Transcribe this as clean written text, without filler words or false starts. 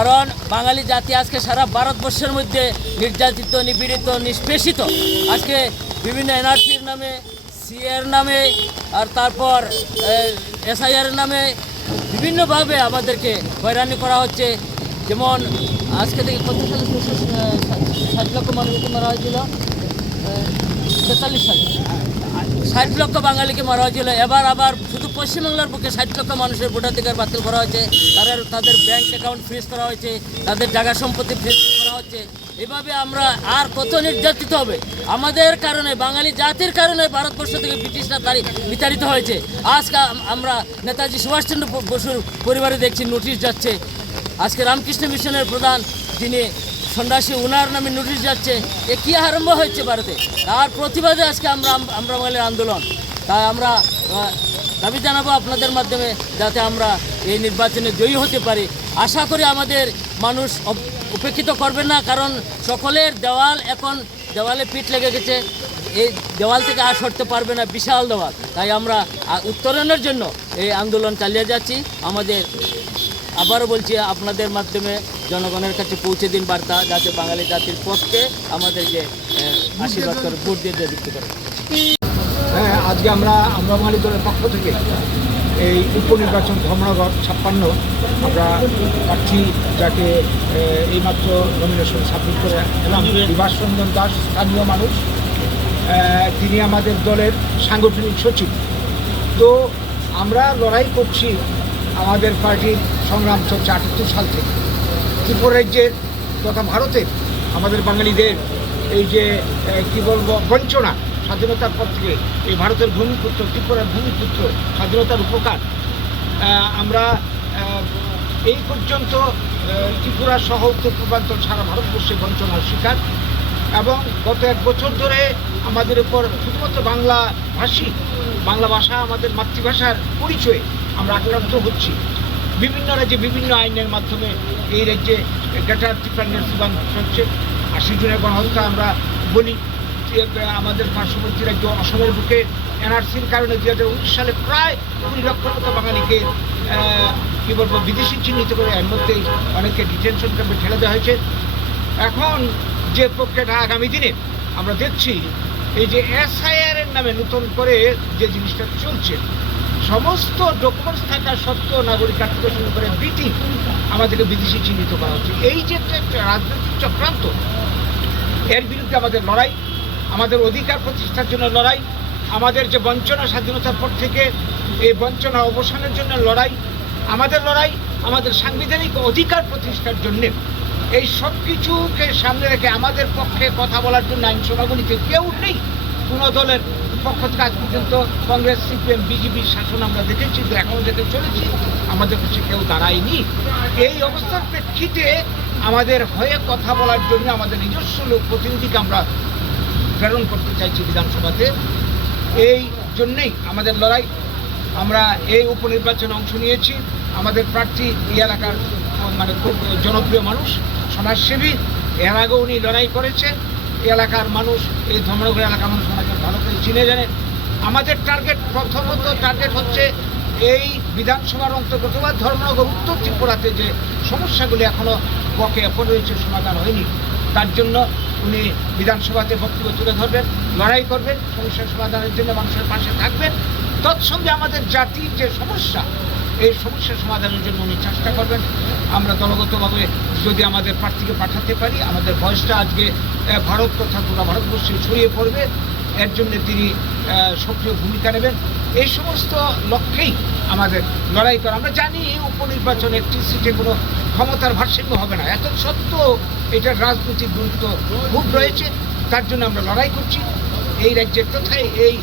কারণ বাঙালি জাতি আজকে সারা ভারতবর্ষের মধ্যে নির্যাতিত, নিপীড়িত, নিষ্পেষিত। আজকে বিভিন্ন এনআরসির নামে, সিএর নামে, আর তারপর এসআইআর নামে বিভিন্নভাবে আমাদেরকে হয়রানি করা হচ্ছে। যেমন আজকে থেকে কত সালে 60 লক্ষ মানুষকে মারা হয়েছিল, 43 সালে 60 লক্ষ বাঙালিকে মারা হয়েছিল। এবার আবার শুধু পশ্চিমবাংলার বুকে 60 লক্ষ মানুষের ভোটাধিকার বাতিল করা হয়েছে, তাদের ব্যাংক অ্যাকাউন্ট ফ্রিজ করা হয়েছে, তাদের জায়গা সম্পত্তি ফ্রিজ করা হচ্ছে। এভাবে আমরা আর কত নির্যাতিত হবে? আমাদের কারণে, বাঙালি জাতির কারণে ভারতবর্ষ থেকে ব্রিটিশরা বিতাড়িত হয়েছে। আজকে আমরা নেতাজি সুভাষচন্দ্র বসুর পরিবারে দেখছি নোটিশ যাচ্ছে। আজকে রামকৃষ্ণ মিশনের প্রধান যিনি সন্ন্যাসী, উনার নামে নোটিশ যাচ্ছে। এ কী আরম্ভ হচ্ছে ভারতে? তার প্রতিবাদে আজকে আমরা বাঙালির আন্দোলন। তাই আমরা দাবি জানাবো আপনাদের মাধ্যমে, যাতে আমরা এই নির্বাচনে জয়ী হতে পারি। আশা করি আমাদের মানুষ উপেক্ষিত করবে না, কারণ সকলের দেওয়ালে পিঠ লেগে গেছে। এই দেওয়াল থেকে আর সরতে পারবে না, বিশাল দেওয়াল। তাই আমরা উত্তরণের জন্য এই আন্দোলন চালিয়ে যাচ্ছি। আবারও বলছি, আপনাদের মাধ্যমে জনগণের কাছে পৌঁছে দিন বার্তা, যাতে বাঙালি জাতির পক্ষে আমাদেরকে আশীর্বাদ করে ভোট দিয়ে যুক্ত করে। হ্যাঁ, আজকে আমরা বাঙালি দলের পক্ষ থেকে এই উপনির্বাচন ধর্মনগর 56 আমরা প্রার্থী, যাকে এইমাত্র নমিনেশন সাবমিট করে এলাম, বিভাস রঞ্জন দাস, স্থানীয় মানুষ। তিনি আমাদের দলের সাংগঠনিক সচিব। তো আমরা লড়াই করছি আমাদের পার্টির সংগ্রাম চলছে 78 সাল থেকে। ত্রিপুরা রাজ্যের তথা ভারতের আমাদের বাঙালিদের এই যে কী বলবো বঞ্চনা, স্বাধীনতার পর থেকে এই ভারতের ভূমিপুত্র, ত্রিপুরার ভূমিপুত্র, স্বাধীনতার উপকার আমরা এই পর্যন্ত ত্রিপুরা সহ উত্তর পূর্বাঞ্চল সারা ভারতবর্ষে বঞ্চনার শিকার। এবং গত 1 বছর ধরে আমাদের উপর শুধুমাত্র বাংলা ভাষা আমাদের মাতৃভাষার পরিচয়ে আমরা আক্রান্ত হচ্ছি। বিভিন্ন রাজ্যে বিভিন্ন আইনের মাধ্যমে এই রাজ্যে গ্রেটার ত্রিপুরার সুবান হচ্ছে। 80 জনের গণহত্যা আমরা বলি। আমাদের পার্শ্ববর্তী রাজ্য অসমের বুকে এনআরসির কারণে 2019 সালে প্রায় 20 লক্ষ মতো বাঙালিকে কী বলবো বিদেশি চিহ্নিত করে এর মধ্যেই অনেককে ডিটেনশন ক্যাম্পে ঠেলে দেওয়া হয়েছে। এখন যে প্রক্রিয়াটা আগামী দিনে আমরা দেখছি, এই যে এসআইআর এর নামে নতুন করে যে জিনিসটা চলছে, সমস্ত ডকুমেন্টস থাকা সত্ত্বেও নাগরিকত্ব থেকে শুরু করে বিটি আমাদেরকে বিদেশি চিহ্নিত করা হচ্ছে। এই যে একটা রাজনৈতিক চক্রান্ত, এর বিরুদ্ধে আমাদের লড়াই, আমাদের অধিকার প্রতিষ্ঠার জন্য লড়াই, আমাদের যে বঞ্চনা স্বাধীনতার পর থেকে এই বঞ্চনা অবসানের জন্য লড়াই, আমাদের সাংবিধানিক অধিকার প্রতিষ্ঠার জন্যে। এই সব কিছুকে সামনে রেখে আমাদের পক্ষে কথা বলার জন্য আইনসভাগুলিতে কেউ নেই। কোনো দলের পক্ষ থেকে আজ পর্যন্ত কংগ্রেস, সিপিএম, বিজেপির শাসন আমরা দেখেছি, তো এখনও দেখে চলেছি, আমাদের কাছে কেউ দাঁড়ায়নি। এই অবস্থার প্রেক্ষিতে আমাদের হয়ে কথা বলার জন্য আমাদের নিজস্ব লোক প্রতিনিধিকে আমরা প্রেরণ করতে চাইছি বিধানসভাতে। এই জন্যেই আমাদের লড়াই। আমরা এই উপনির্বাচনে অংশ নিয়েছি। আমাদের প্রার্থী এই এলাকার খুব জনপ্রিয় মানুষ, সমাজসেবী। এর আগেও উনি লড়াই করেছেন। এই এলাকার মানুষ, এই ধর্মনগর এলাকার মানুষ ওনাকে ভালো করে চিনে জানে। আমাদের প্রথমত টার্গেট হচ্ছে এই বিধানসভার অন্তর্গত বা ধর্মনগর উত্তর ত্রিপুরাতে যে সমস্যাগুলি এখনও বকেয়া পড়ে রয়েছে, সমাধান হয়নি, তার জন্য উনি বিধানসভাতে বক্তব্য তুলে ধরবেন, লড়াই করবেন, সমস্যার সমাধানের জন্য মানুষের পাশে থাকবেন। তৎসঙ্গে আমাদের জাতির যে সমস্যা, এই সমস্যার সমাধানের জন্য উনি চেষ্টা করবেন। আমরা দলগতভাবে যদি আমাদের প্রার্থীকে পাঠাতে পারি, আমাদের ভয়েসটা আজকে ভারত তথা পুরো ভারতবর্ষে ছড়িয়ে পড়বে। এর জন্য তিনি সক্রিয় ভূমিকা নেবেন। এই সমস্ত লক্ষ্যেই আমাদের লড়াই করা। আমরা জানি এই উপনির্বাচনে একটি সিটে কোনো ক্ষমতার ভারসাম্য হবে না, এত সত্ত্বেও এটার রাজনৈতিক গুরুত্ব খুব রয়েছে। তার জন্য আমরা লড়াই করছি। এই রাজ্যের তথা এই